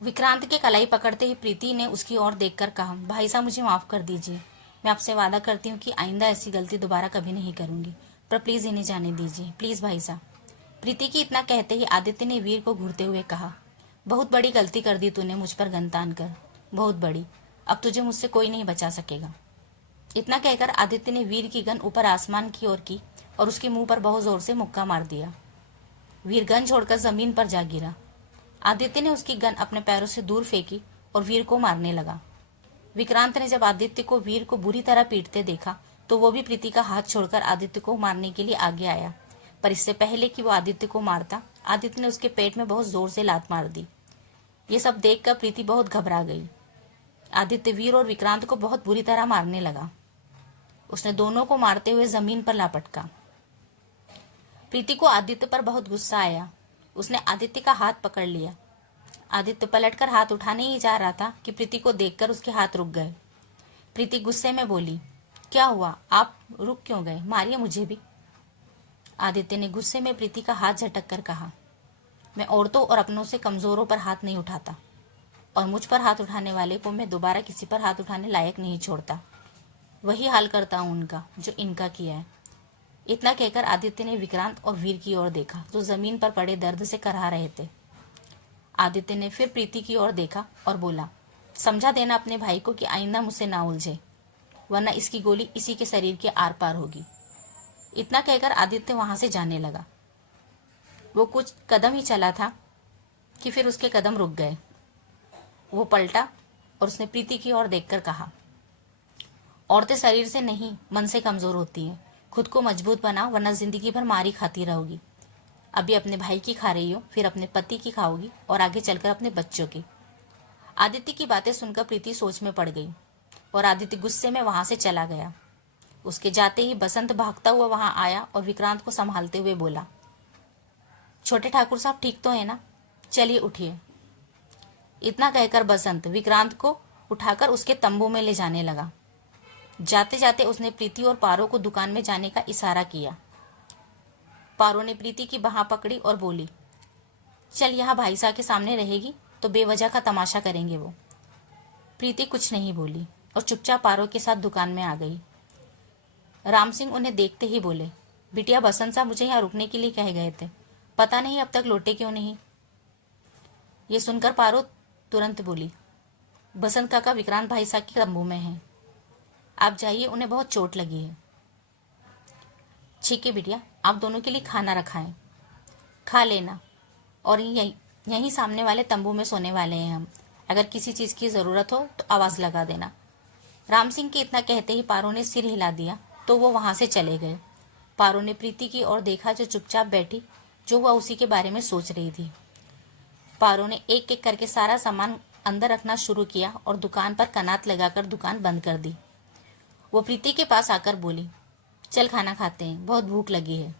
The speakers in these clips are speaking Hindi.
विक्रांत के कलाई पकड़ते ही प्रीति ने उसकी ओर देखकर कहा, भाई साहब मुझे माफ कर दीजिए। मैं आपसे वादा करती हूँ कि आइंदा ऐसी गलती दोबारा कभी नहीं करूंगी, पर प्लीज इन्हें जाने दीजिए, प्लीज भाई साहब। प्रीति की इतना कहते ही आदित्य ने वीर को घूरते हुए कहा, बहुत बड़ी गलती कर दी तूने मुझ पर गन तान कर, बहुत बड़ी। अब तुझे मुझसे कोई नहीं बचा सकेगा। इतना कहकर आदित्य ने वीर की गन ऊपर आसमान की ओर की और उसके मुंह पर बहुत जोर से मुक्का मार दिया। वीर गन छोड़कर जमीन पर जा गिरा। आदित्य ने उसकी गन अपने पैरों से दूर फेंकी और वीर को मारने लगा। विक्रांत ने जब आदित्य को वीर को बुरी तरह पीटते देखा तो वो भी प्रीति का हाथ छोड़कर आदित्य को मारने के लिए आगे आया, पर इससे पहले कि वो आदित्य को मारता, आदित्य ने उसके पेट में बहुत जोर से लात मार दी। ये सब देखकर प्रीति बहुत घबरा गई। आदित्य वीर और विक्रांत को बहुत बुरी तरह मारने लगा। उसने दोनों को मारते हुए जमीन पर लापटका। प्रीति को आदित्य पर बहुत गुस्सा आया। उसने आदित्य का हाथ पकड़ लिया। आदित्य पलटकर हाथ उठाने ही जा रहा था कि प्रीति को देखकर उसके हाथ रुक गए। प्रीति गुस्से में बोली, क्या हुआ, आप रुक क्यों गए, मारिए मुझे भी। आदित्य ने गुस्से में प्रीति का हाथ झटक कर कहा, मैं औरतों और अपनों से कमजोरों पर हाथ नहीं उठाता, और मुझ पर हाथ उठाने वाले को मैं दोबारा किसी पर हाथ उठाने लायक नहीं छोड़ता। वही हाल करता हूं उनका जो इनका किया है। इतना कहकर आदित्य ने विक्रांत और वीर की ओर देखा जो जमीन पर पड़े दर्द से कराह रहे थे। आदित्य ने फिर प्रीति की ओर देखा और बोला, समझा देना अपने भाई को कि आइंदा मुझसे ना उलझे, वरना इसकी गोली इसी के शरीर के आर पार होगी। इतना कहकर आदित्य वहां से जाने लगा। वो कुछ कदम ही चला था कि फिर उसके कदम रुक गए। वो पलटा और उसने प्रीति की ओर देखकर कहा, औरतें शरीर से नहीं मन से कमजोर होती हैं। खुद को मजबूत बनाओ, वरना जिंदगी भर मारी खाती रहोगी। अभी अपने भाई की खा रही हो, फिर अपने पति की खाओगी और आगे चलकर अपने बच्चों की। आदित्य की बातें सुनकर प्रीति सोच में पड़ गई और आदित्य गुस्से में वहां से चला गया। उसके जाते ही बसंत भागता हुआ वहां आया और विक्रांत को संभालते हुए बोला, छोटे ठाकुर साहब ठीक तो है ना, चलिए उठिए। इतना कहकर बसंत विक्रांत को उठाकर उसके तंबू में ले जाने लगा। जाते जाते उसने प्रीति और पारो को दुकान में जाने का इशारा किया। पारो ने प्रीति की बाह पकड़ी और बोली, चल यहाँ भाई साहब के सामने रहेगी तो बेवजह का तमाशा करेंगे वो। प्रीति कुछ नहीं बोली और चुपचाप पारो के साथ दुकान में आ गई। राम सिंह उन्हें देखते ही बोले, बिटिया बसंत साहब मुझे यहाँ रुकने के लिए कह गए थे, पता नहीं अब तक लौटे क्यों नहीं। ये सुनकर पारो तुरंत बोली, बसंत काका विक्रांत भाई साहब के तंबू में हैं, आप जाइए, उन्हें बहुत चोट लगी है। ठीक है बिटिया, आप दोनों के लिए खाना रखा है, खा लेना, और यहीं सामने वाले तंबू में सोने वाले हैं हम। अगर किसी चीज की जरूरत हो तो आवाज लगा देना। राम सिंह के इतना कहते ही पारो ने सिर हिला दिया तो वो वहां से चले गए। पारो ने प्रीति की ओर देखा जो चुपचाप बैठी, जो वह उसी के बारे में सोच रही थी। पारो ने एक एक करके सारा सामान अंदर रखना शुरू किया और दुकान पर कनात लगाकर दुकान बंद कर दी। वो प्रीति के पास आकर बोली, चल खाना खाते हैं, बहुत भूख लगी है।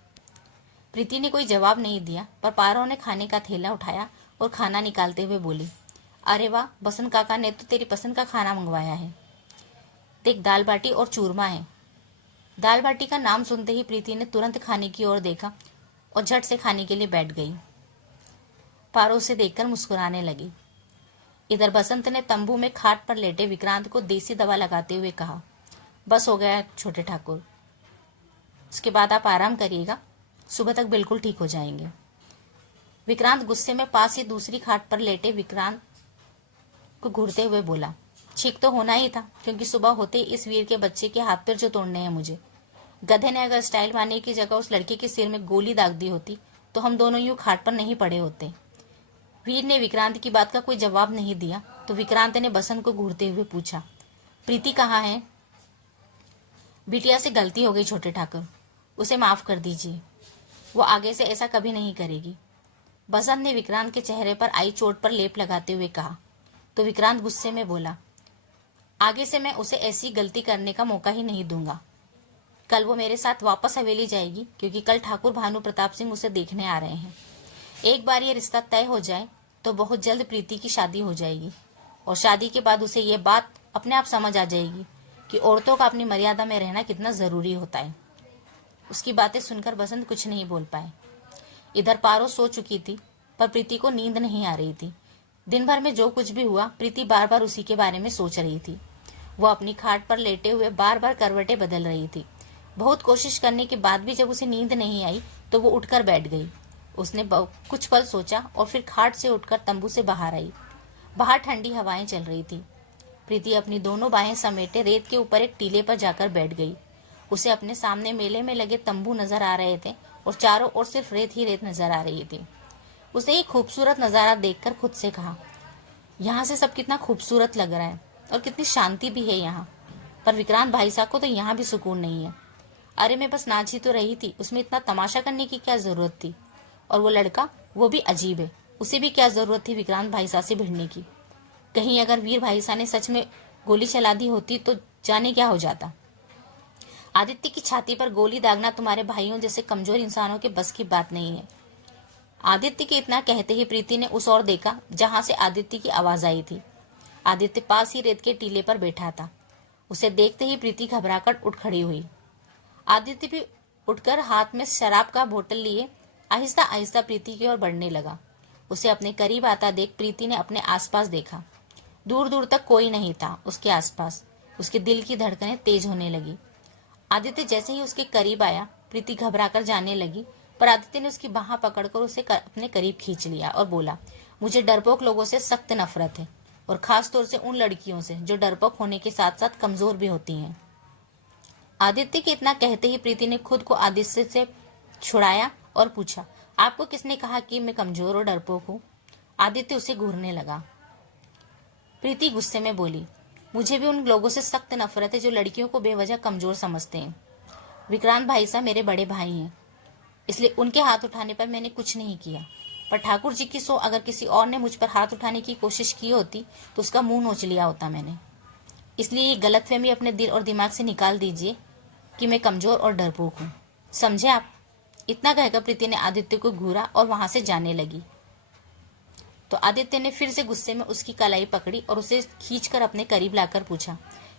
प्रीति ने कोई जवाब नहीं दिया, पर पारो ने खाने का थैला उठाया और खाना निकालते हुए बोली, अरे वाह, बसंत काका ने तो तेरी पसंद का खाना मंगवाया है, देख दाल बाटी और चूरमा है। दाल बाटी का नाम सुनते ही प्रीति ने तुरंत खाने की ओर देखा और झट से खाने के लिए बैठ गई। पारो उसे देखकर मुस्कुराने लगी। इधर बसंत ने तंबू में खाट पर लेटे विक्रांत को देसी दवा लगाते हुए कहा, बस हो गया छोटे ठाकुर, उसके बाद आप आराम करिएगा, सुबह तक बिल्कुल ठीक हो जाएंगे। विक्रांत गुस्से में पास ही दूसरी खाट पर लेटे विक्रांत को घूरते हुए बोला, ठीक तो होना ही था, क्योंकि सुबह होते ही इस वीर के बच्चे के हाथ पैर जो तोड़ने हैं मुझे। गधे ने अगर स्टाइल मारने की जगह उस लड़के के सिर में गोली दाग दी होती तो हम दोनों यूं खाट पर नहीं पड़े होते। वीर ने विक्रांत की बात का कोई जवाब नहीं दिया तो विक्रांत ने बसंत को घूरते हुए पूछा, प्रीति कहाँ है। बिटिया से गलती हो गई छोटे ठाकुर, उसे माफ कर दीजिए, वो आगे से ऐसा कभी नहीं करेगी। बसंत ने विक्रांत के चेहरे पर आई चोट पर लेप लगाते हुए कहा। तो विक्रांत गुस्से में बोला, आगे से मैं उसे ऐसी गलती करने का मौका ही नहीं दूंगा। कल वो मेरे साथ वापस हवेली जाएगी, क्योंकि कल ठाकुर भानु प्रताप सिंह उसे देखने आ रहे हैं। एक बार ये रिश्ता तय हो जाए तो बहुत जल्द प्रीति की शादी हो जाएगी, और शादी के बाद उसे ये बात अपने आप समझ आ जाएगी कि औरतों का अपनी मर्यादा में रहना कितना जरूरी होता है। उसकी बातें सुनकर बसंत कुछ नहीं बोल पाए। इधर पारो सो चुकी थी, पर प्रीति को नींद नहीं आ रही थी। दिन भर में जो कुछ भी हुआ, प्रीति बार बार उसी के बारे में सोच रही थी। वो अपनी खाट पर लेटे हुए बार बार करवटें बदल रही थी। बहुत कोशिश करने के बाद भी जब उसे नींद नहीं आई तो वो उठकर बैठ गई। उसने कुछ पल सोचा और फिर खाट से उठकर तंबू से बाहर आई। बाहर ठंडी हवाएं चल रही थी। प्रीति अपनी दोनों बाहें समेटे रेत के ऊपर एक टीले पर जाकर बैठ गई। उसे अपने सामने मेले में लगे तंबू नजर आ रहे थे और चारों ओर सिर्फ रेत ही रेत नजर आ रही थी। उसने एक खूबसूरत नजारा देखकर खुद से कहा, यहाँ से सब कितना खूबसूरत लग रहा है और कितनी शांति भी है यहाँ। पर विक्रांत भाई साहब को तो यहाँ भी सुकून नहीं है। अरे मैं बस नाच ही तो रही थी, उसमें इतना तमाशा करने की क्या जरूरत थी। और वो लड़का, वो भी अजीब है, उसे भी क्या जरूरत थी विक्रांत भाई साहब से भिड़ने की। कहीं अगर वीर भाई साहब ने सच में गोली चला दी होती तो जाने क्या हो जाता। आदित्य की छाती पर गोली दागना तुम्हारे भाइयों जैसे कमजोर इंसानों के बस की बात नहीं है। आदित्य के इतना कहते ही प्रीति ने उस ओर देखा जहां से आदित्य की आवाज आई थी। आदित्य पास ही रेत के टीले पर बैठा था। उसे देखते ही प्रीति घबराकर उठ खड़ी हुई। आदित्य भी उठकर हाथ में शराब का बोतल लिए आहिस्ता आहिस्ता प्रीति की ओर बढ़ने लगा। उसे अपने करीब आता देख प्रीति ने अपने आसपास देखा। दूर दूर तक कोई नहीं था उसके आसपास। उसके दिल की धड़कनें तेज होने लगी। आदित्य जैसे ही उसके करीब आया, प्रीति घबराकर जाने लगी, पर आदित्य ने उसकी बाह पकड़कर उसे अपने करीब खींच लिया और बोला, मुझे डरपोक लोगों से सख्त नफरत है, और खास तौर से उन लड़कियों से जो डरपोक होने के साथ साथ कमजोर भी होती हैं। आदित्य के इतना कहते ही प्रीति ने खुद को आदित्य से छुड़ाया और पूछा, आपको किसने कहा कि मैं कमजोर और डरपोक हूँ? आदित्य उसे घूरने लगा। प्रीति गुस्से में बोली, मुझे भी उन लोगों से सख्त नफरत है जो लड़कियों को बेवजह कमजोर समझते हैं। विक्रांत भाई साहब मेरे बड़े भाई हैं, इसलिए उनके हाथ उठाने पर मैंने कुछ नहीं किया। पर ठाकुर जी की सो अगर किसी और ने मुझ पर हाथ उठाने की कोशिश की होती तो उसका मुंह नोच लिया होता मैंने। इसलिए ये गलतफहमी अपने दिल और दिमाग से निकाल दीजिए कि मैं कमजोर और डरपोक हूँ, समझे आप? इतना कहकर प्रीति ने आदित्य को घूरा और वहां से जाने लगी। तो आदित्य ने फिर से गुस्से में उसकी कलाई पकड़ी और उसे खींचकर अपने करीब लाकर पूछा,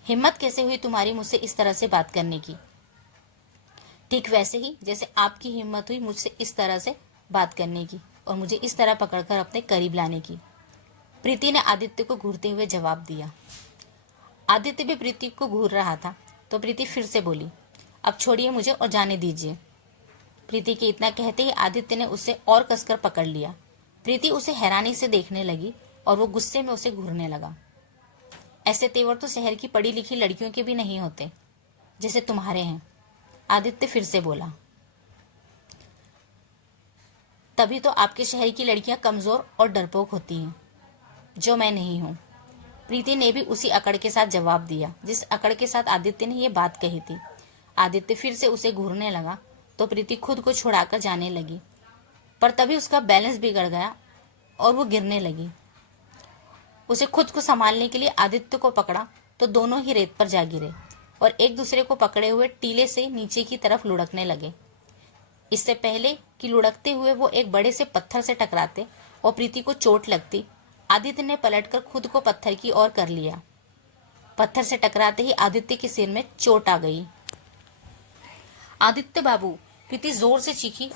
हिम्मत कैसे हुई तुम्हारी मुझसे इस तरह से बात करने की? ठीक वैसे ही जैसे आपकी हिम्मत हुई मुझसे इस तरह से बात करने की और मुझे इस तरह पकड़कर अपने करीब लाने की, प्रीति ने आदित्य को घूरते हुए जवाब दिया। आदित्य भी प्रीति को घूर रहा था तो प्रीति फिर से बोली, अब छोड़िए मुझे और जाने दीजिए। प्रीति के इतना कहते ही आदित्य ने उसे और कसकर पकड़ लिया। प्रीति उसे हैरानी से देखने लगी और वो गुस्से में उसे घूरने लगा। ऐसे तेवर तो शहर की पढ़ी लिखी लड़कियों के भी नहीं होते जैसे तुम्हारे हैं, आदित्य फिर से बोला। तभी तो आपके शहर की लड़कियां कमजोर और डरपोक होती हैं, जो मैं नहीं हूं। प्रीति ने भी उसी अकड़ के साथ जवाब दिया जिस अकड़ के साथ आदित्य ने यह बात कही थी। आदित्य फिर से उसे घूरने लगा तो प्रीति खुद को छुड़ाकर जाने लगी, पर तभी उसका बैलेंस बिगड़ गया और वो गिरने लगी। उसे खुद को संभालने के लिए आदित्य को पकड़ा तो दोनों ही रेत पर जा गिरे और एक दूसरे को पकड़े हुए टीले से नीचे की तरफ लुढ़कने लगे। इससे पहले कि लुढ़कते हुए वो एक बड़े से पत्थर से टकराते और प्रीति को चोट लगती, आदित्य ने पलटकर खुद को पत्थर की ओर कर लिया। पत्थर से टकराते ही आदित्य के सिर में चोट आ गई। आदित्य बाबू, प्रीति जोर से चीखी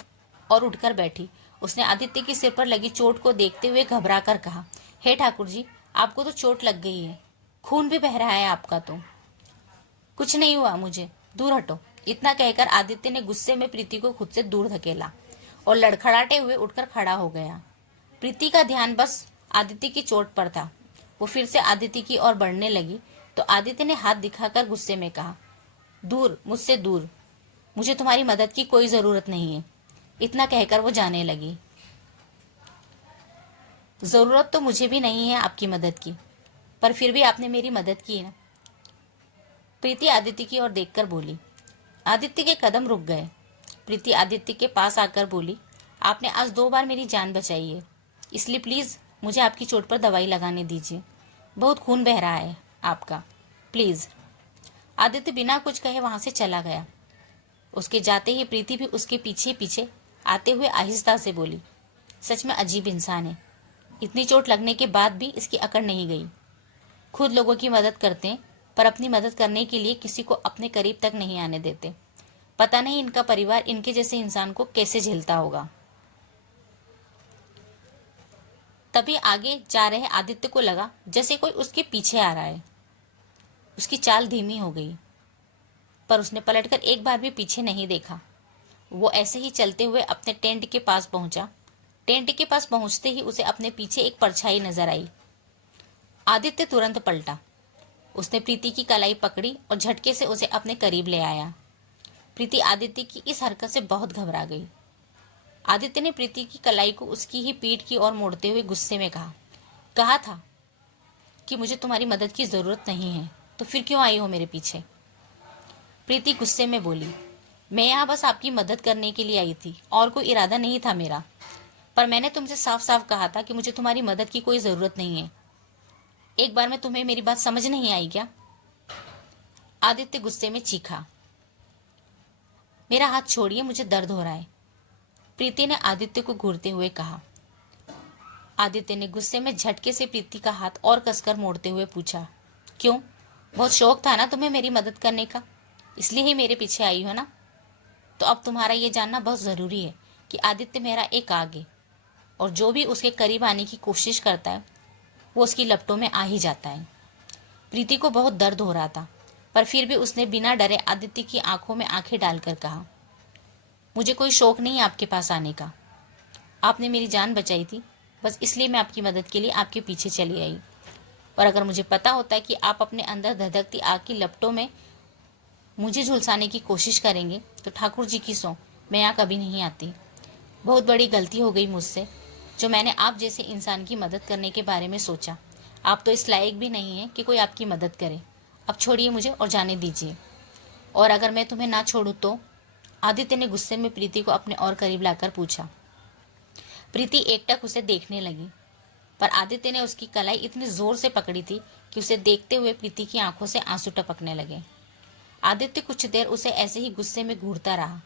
और उठकर बैठी। उसने आदित्य के सिर पर लगी चोट को देखते हुए घबरा कर कहा, हे ठाकुर जी, आपको तो चोट लग गई है, खून भी बह रहा है आपका तो। कुछ नहीं हुआ मुझे, दूर हटो। इतना कहकर आदित्य ने गुस्से में प्रीति को खुद से दूर धकेला और लड़खड़ाते हुए उठकर खड़ा हो गया। प्रीति का ध्यान बस आदित्य की चोट पर था। वो फिर से आदित्य की ओर बढ़ने लगी तो आदित्य ने हाथ दिखाकर गुस्से में कहा, दूर, मुझसे दूर, मुझे तुम्हारी मदद की कोई जरूरत नहीं है। इतना कहकर वो जाने लगी। जरूरत तो मुझे भी नहीं है आपकी मदद की, पर फिर भी आपने मेरी मदद की ना। प्रीति आदित्य की ओर देखकर बोली। आदित्य के कदम रुक गए। प्रीति आदित्य के पास आकर बोली, आपने आज 2 बार मेरी जान बचाई है, इसलिए प्लीज मुझे आपकी चोट पर दवाई लगाने दीजिए। बहुत खून बह रहा है आपका, प्लीज। आदित्य बिना कुछ कहे वहां से चला गया। उसके जाते ही प्रीति भी उसके पीछे पीछे आते हुए आहिस्ता से बोली, सच में अजीब इंसान है, इतनी चोट लगने के बाद भी इसकी अकड़ नहीं गई। खुद लोगों की मदद करते हैं पर अपनी मदद करने के लिए किसी को अपने करीब तक नहीं आने देते। पता नहीं इनका परिवार इनके जैसे इंसान को कैसे झेलता होगा। तभी आगे जा रहे आदित्य को लगा जैसे कोई उसके पीछे आ रहा है। उसकी चाल धीमी हो गई, पर उसने पलटकर एक बार भी पीछे नहीं देखा। वो ऐसे ही चलते हुए अपने टेंट के पास पहुंचा। टेंट के पास पहुंचते ही उसे अपने पीछे एक परछाई नजर आई। आदित्य तुरंत पलटा। उसने प्रीति की कलाई पकड़ी और झटके से उसे अपने करीब ले आया। प्रीति आदित्य की इस हरकत से बहुत घबरा गई। आदित्य ने प्रीति की कलाई को उसकी ही पीठ की ओर मोड़ते हुए गुस्से में कहा था कि मुझे तुम्हारी मदद की जरूरत नहीं है, तो फिर क्यों आई हो मेरे पीछे? प्रीति गुस्से में बोली, मैं यहाँ बस आपकी मदद करने के लिए आई थी और कोई इरादा नहीं था मेरा। पर मैंने तुमसे साफ साफ कहा था कि मुझे तुम्हारी मदद की कोई जरूरत नहीं है। एक बार में तुम्हें मेरी बात समझ नहीं आई क्या? आदित्य गुस्से में चीखा। मेरा हाथ छोड़िए, मुझे दर्द हो रहा है, प्रीति ने आदित्य को घूरते हुए कहा। आदित्य ने गुस्से में झटके से प्रीति का हाथ और कसकर मोड़ते हुए पूछा, क्यों? बहुत शौक था ना तुम्हें मेरी मदद करने का, इसलिए ही मेरे पीछे आई हो ना? तो अब तुम्हारा ये जानना बहुत जरूरी है कि आदित्य मेरा एक आग है, और जो भी उसके करीब आने की कोशिश करता है वो उसकी लपटों में आ ही जाता है। प्रीति को बहुत दर्द हो रहा था, पर फिर भी उसने बिना डरे आदित्य की आंखों में आंखें डालकर कहा, मुझे कोई शौक नहीं आपके पास आने का। आपने मेरी जान बचाई थी, बस इसलिए मैं आपकी मदद के लिए आपके पीछे चली आई। और अगर मुझे पता होता है कि आप अपने अंदर धधकती आग की लपटों में मुझे झुलसाने की कोशिश करेंगे, तो ठाकुर जी की सौं मैं यहाँ कभी नहीं आती। बहुत बड़ी गलती हो गई मुझसे, जो मैंने आप जैसे इंसान की मदद करने के बारे में सोचा। आप तो इस लायक भी नहीं है कि कोई आपकी मदद करे। अब छोड़िए मुझे और जाने दीजिए। और अगर मैं तुम्हें ना छोड़ूं तो? आदित्य ने गुस्से में प्रीति को अपने और करीब लाकर पूछा। प्रीति एकटक उसे देखने लगी, पर आदित्य ने उसकी कलाई इतनी जोर से पकड़ी थी कि उसे देखते हुए प्रीति की आंखों से आंसू टपकने लगे। आदित्य कुछ देर उसे ऐसे ही गुस्से में घूरता रहा,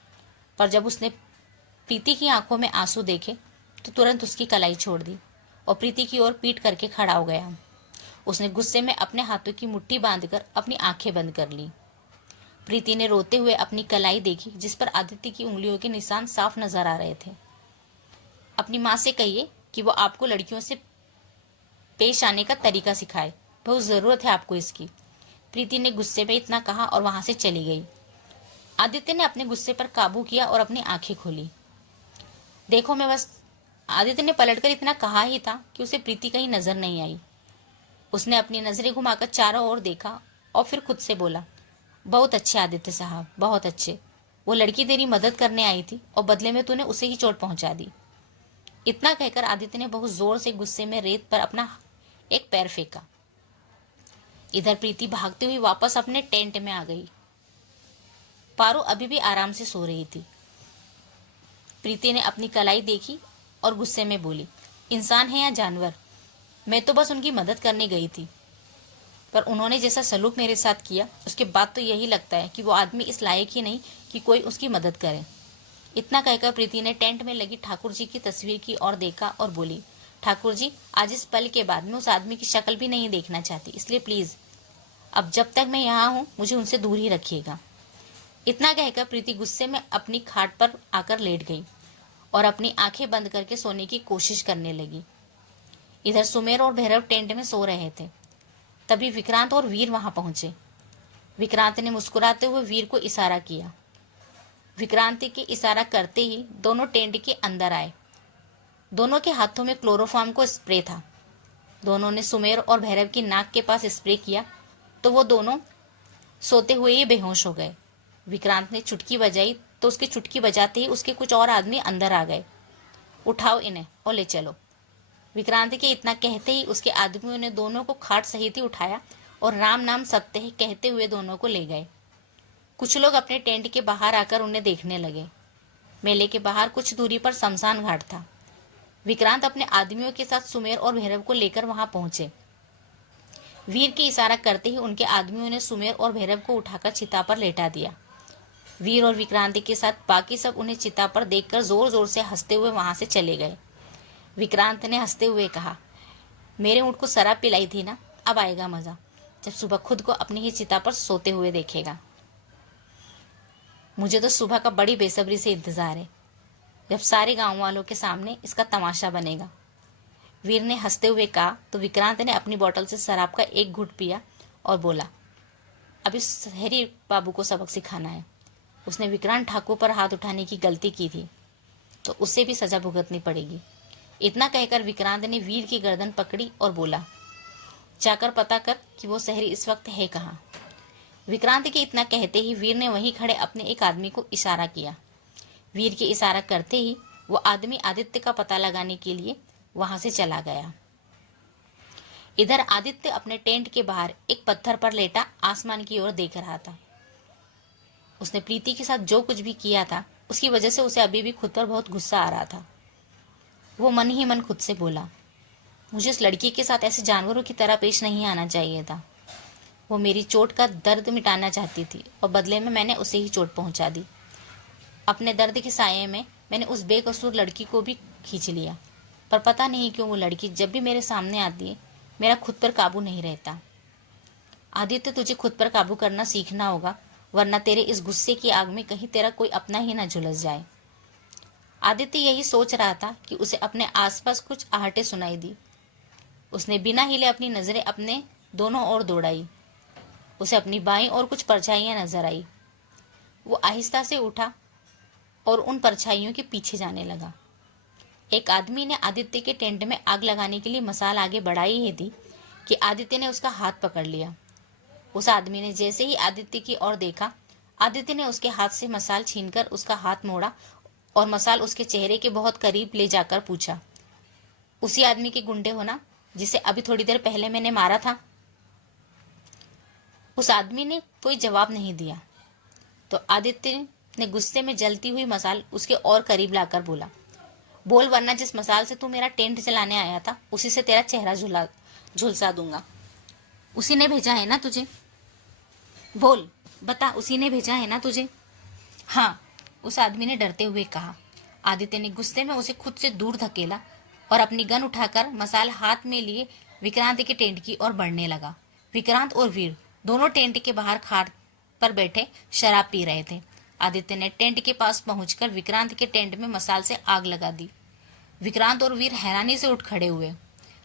पर जब उसने प्रीति की आंखों में आंसू देखे तो तुरंत उसकी कलाई छोड़ दी और प्रीति की ओर पीठ करके खड़ा हो गया। उसने गुस्से में अपने हाथों की मुट्ठी बांधकर अपनी आंखें बंद कर ली। प्रीति ने रोते हुए अपनी कलाई देखी, जिस पर आदित्य की उंगलियों के निशान साफ नजर आ रहे थे। अपनी माँ से कहिए कि वो आपको लड़कियों से पेश आने का तरीका सिखाए, बहुत जरूरत है आपको इसकी। प्रीति ने गुस्से में इतना कहा और वहां से चली गई। आदित्य ने अपने गुस्से पर काबू किया और अपनी आंखें खोली। देखो मैं बस, आदित्य ने पलटकर इतना कहा ही था कि उसे प्रीति कहीं नजर नहीं आई। उसने अपनी नजरें घुमाकर चारों ओर देखा और फिर खुद से बोला, बहुत अच्छे आदित्य साहब, बहुत अच्छे। वो लड़की तेरी मदद करने आई थी और बदले में तूने उसे ही चोट पहुंचा दी। इतना कहकर आदित्य ने बहुत जोर से गुस्से में रेत पर अपना एक पैर फेंका। इधर प्रीति भागती हुई वापस अपने टेंट में आ गई। पारो अभी भी आराम से सो रही थी। प्रीति ने अपनी कलाई देखी और गुस्से में बोली, इंसान है या जानवर? मैं तो बस उनकी मदद करने गई थी, पर उन्होंने जैसा सलूक मेरे साथ किया उसके बाद तो यही लगता है कि वो आदमी इस लायक ही नहीं कि कोई उसकी मदद करे। इतना कहकर प्रीति ने टेंट में लगी ठाकुर जी की तस्वीर की ओर देखा और बोली, ठाकुर जी, आज इस पल के बाद मैं उस आदमी की शक्ल भी नहीं देखना चाहती, इसलिए प्लीज अब जब तक मैं यहाँ हूँ मुझे उनसे दूर ही रखिएगा। इतना कहकर प्रीति गुस्से में अपनी खाट पर आकर लेट गई और अपनी आंखें बंद करके सोने की कोशिश करने लगी। इधर सुमेर और भैरव टेंट में सो रहे थे। तभी विक्रांत और वीर वहां पहुंचे। विक्रांत ने मुस्कुराते हुए वीर को इशारा किया। विक्रांत के इशारा करते ही दोनों टेंट के अंदर आए। दोनों के हाथों में क्लोरोफॉर्म को स्प्रे था। दोनों ने सुमेर और भैरव की नाक के पास स्प्रे किया तो वो दोनों सोते हुए ही बेहोश हो गए। विक्रांत ने चुटकी बजाई तो उसकी चुटकी बजाते ही उसके कुछ और आदमी अंदर आ गए। उठाओ इन्हें और ले चलो। विक्रांत के इतना कहते ही उसके आदमियों ने दोनों को खाट सहित ही उठाया और राम नाम सत्य ही कहते हुए दोनों को ले गए। कुछ लोग अपने टेंट के बाहर आकर उन्हें देखने लगे। मेले के बाहर कुछ दूरी पर शमशान घाट था। विक्रांत अपने आदमियों के साथ सुमेर और भैरव को लेकर वहां पहुंचे। वीर के इशारा करते ही उनके आदमियों ने सुमेर और भैरव को उठाकर चिता पर लेटा दिया। वीर और विक्रांत के साथ बाकी सब उन्हें चिता पर देखकर जोर जोर से हंसते हुए वहां से चले गए। विक्रांत ने हंसते हुए कहा, मेरे ऊँट को शराब पिलाई थी ना, अब आएगा मजा जब सुबह खुद को अपनी ही चिता पर सोते हुए देखेगा। मुझे तो सुबह का बड़ी बेसब्री से इंतजार है, जब सारे गांव वालों के सामने इसका तमाशा बनेगा। वीर ने हंसते हुए कहा तो विक्रांत ने अपनी बोतल से शराब का एक घूंट पिया और बोला, अब इस शहरी बाबू को सबक सिखाना है। उसने विक्रांत ठाकुर पर हाथ उठाने की गलती की थी तो उसे भी सजा भुगतनी पड़ेगी। इतना कहकर विक्रांत ने वीर की गर्दन पकड़ी और बोला, जाकर पता कर कि वो शहरी इस वक्त है कहाँ। विक्रांत के इतना कहते ही वीर ने वहीं खड़े अपने एक आदमी को इशारा किया। वीर के इशारा करते ही वो आदमी आदित्य का पता लगाने के लिए वहां से चला गया। इधर आदित्य अपने टेंट के बाहर एक पत्थर पर लेटा आसमान की ओर देख रहा था। उसने प्रीति के साथ जो कुछ भी किया था उसकी वजह से उसे अभी भी खुद पर बहुत गुस्सा आ रहा था। वो मन ही मन खुद से बोला, मुझे इस लड़की के साथ ऐसे जानवरों की तरह पेश नहीं आना चाहिए था। वो मेरी चोट का दर्द मिटाना चाहती थी और बदले में मैंने उसे ही चोट पहुंचा दी। अपने दर्द के साये में मैंने उस बेकसूर लड़की को भी खींच लिया, पर पता नहीं क्यों वो लड़की जब भी मेरे सामने आती है मेरा खुद पर काबू नहीं रहता। आदित्य, तुझे खुद पर काबू करना सीखना होगा, वरना तेरे इस गुस्से की आग में कहीं तेरा कोई अपना ही ना झुलस जाए। आदित्य यही सोच रहा था कि उसे अपने आसपास कुछ आहटें सुनाई दी। उसने बिना हिले अपनी नजरें अपने दोनों ओर दौड़ाई। उसे अपनी बाईं ओर कुछ परछाइयां नजर आई। वो आहिस्ता से उठा और उन परछाइयों के पीछे जाने लगा। एक आदमी ने आदित्य के टेंट में आग लगाने के लिए मसाल आगे बढ़ाई ही थी कि आदित्य ने उसका हाथ पकड़ लिया। उस आदमी ने जैसे ही आदित्य की ओर देखा, आदित्य ने उसके हाथ से मसाल छीनकर उसका हाथ मोड़ा और मसाल उसके चेहरे के बहुत करीब ले जाकर पूछा, उसी आदमी के गुंडे हो ना जिसे अभी थोड़ी देर पहले मैंने मारा था? उस आदमी ने कोई जवाब नहीं दिया तो आदित्य ने गुस्से में जलती हुई मसाल उसके और करीब लाकर बोला, बोल, वरना जिस मसाल से तू मेरा टेंट जलाने आया था उसी से तेरा चेहरा झुलसा दूंगा। उसी ने भेजा है ना तुझे? बोल, बता, उसी ने भेजा है ना तुझे? हाँ, उस आदमी ने डरते हुए कहा। आदित्य ने गुस्से में उसे खुद से दूर धकेला और अपनी गन उठाकर मसाल हाथ में लिए विक्रांत के टेंट की ओर बढ़ने लगा। विक्रांत और वीर दोनों टेंट के बाहर खाट पर बैठे शराब पी रहे थे। आदित्य ने टेंट के पास पहुंचकर विक्रांत के टेंट में मसाल से आग लगा दी। विक्रांत और वीर हैरानी से उठ खड़े हुए।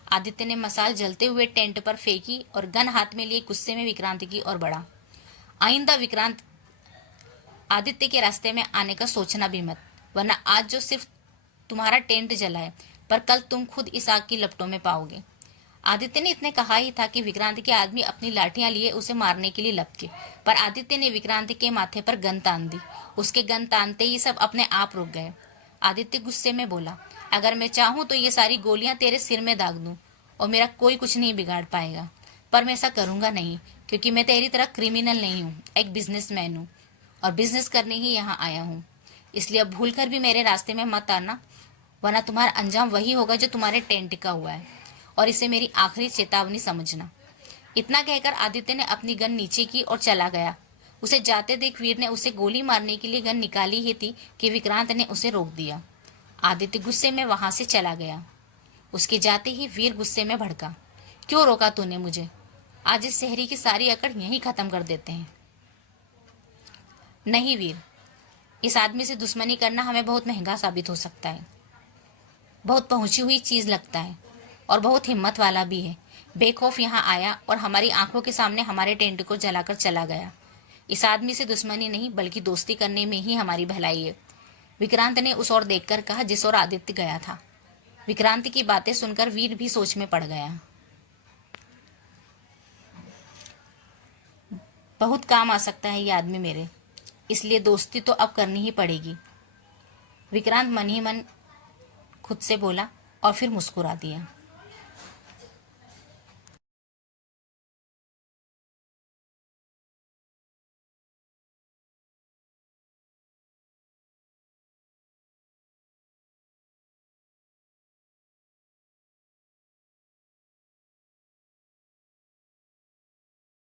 आदित्य ने मसाल जलते हुए टेंट पर फेंकी और गन हाथ में लिए गुस्से में विक्रांत की ओर बढ़ा। आइंदा विक्रांत, आदित्य के रास्ते में आने का सोचना भी मत, वरना आज जो सिर्फ तुम्हारा टेंट जला है, पर कल तुम खुद इस आग की लपटों में पाओगे। आदित्य ने इतने कहा ही था कि विक्रांत के आदमी अपनी लाठियां लिए उसे मारने के लिए लपके, पर आदित्य ने विक्रांत के माथे पर गन तान दी। उसके गन तानते ही सब अपने आप रुक गए। आदित्य गुस्से में बोला, अगर मैं चाहूं तो ये सारी गोलियां तेरे सिर में दाग दूं और मेरा कोई कुछ नहीं बिगाड़ पाएगा, पर मैं ऐसा करूंगा नहीं, क्योंकि मैं तेरी तरह क्रिमिनल नहीं हूँ, एक बिजनेसमैन हूँ और बिजनेस करने ही यहाँ आया हूँ। इसलिए अब भूल कर भी मेरे रास्ते में मत आना, वरना तुम्हारा अंजाम वही होगा जो तुम्हारे टेंट का हुआ है, और इसे मेरी आखिरी चेतावनी समझना। इतना कहकर आदित्य ने अपनी गन नीचे की और चला गया। उसे जाते देख वीर ने उसे गोली मारने के लिए गन निकाली ही थी कि विक्रांत ने उसे रोक दिया। आदित्य गुस्से में वहां से चला गया। उसके जाते ही वीर गुस्से में भड़का, क्यों रोका तूने मुझे? आज इस शहरी की सारी अकड़ यहीं खत्म कर देते हैं। नहीं वीर, इस आदमी से दुश्मनी करना हमें बहुत महंगा साबित हो सकता है। बहुत पहुंची हुई चीज लगता है और बहुत हिम्मत वाला भी है। बेखौफ यहाँ आया और हमारी आंखों के सामने हमारे टेंट को जलाकर चला गया। इस आदमी से दुश्मनी नहीं बल्कि दोस्ती करने में ही हमारी भलाई है। विक्रांत ने उस ओर देखकर कहा जिस ओर आदित्य गया था। विक्रांत की बातें सुनकर वीर भी सोच में पड़ गया। बहुत काम आ सकता है ये आदमी मेरे, इसलिए दोस्ती तो अब करनी ही पड़ेगी। विक्रांत मन ही मन खुद से बोला और फिर मुस्कुरा दिया।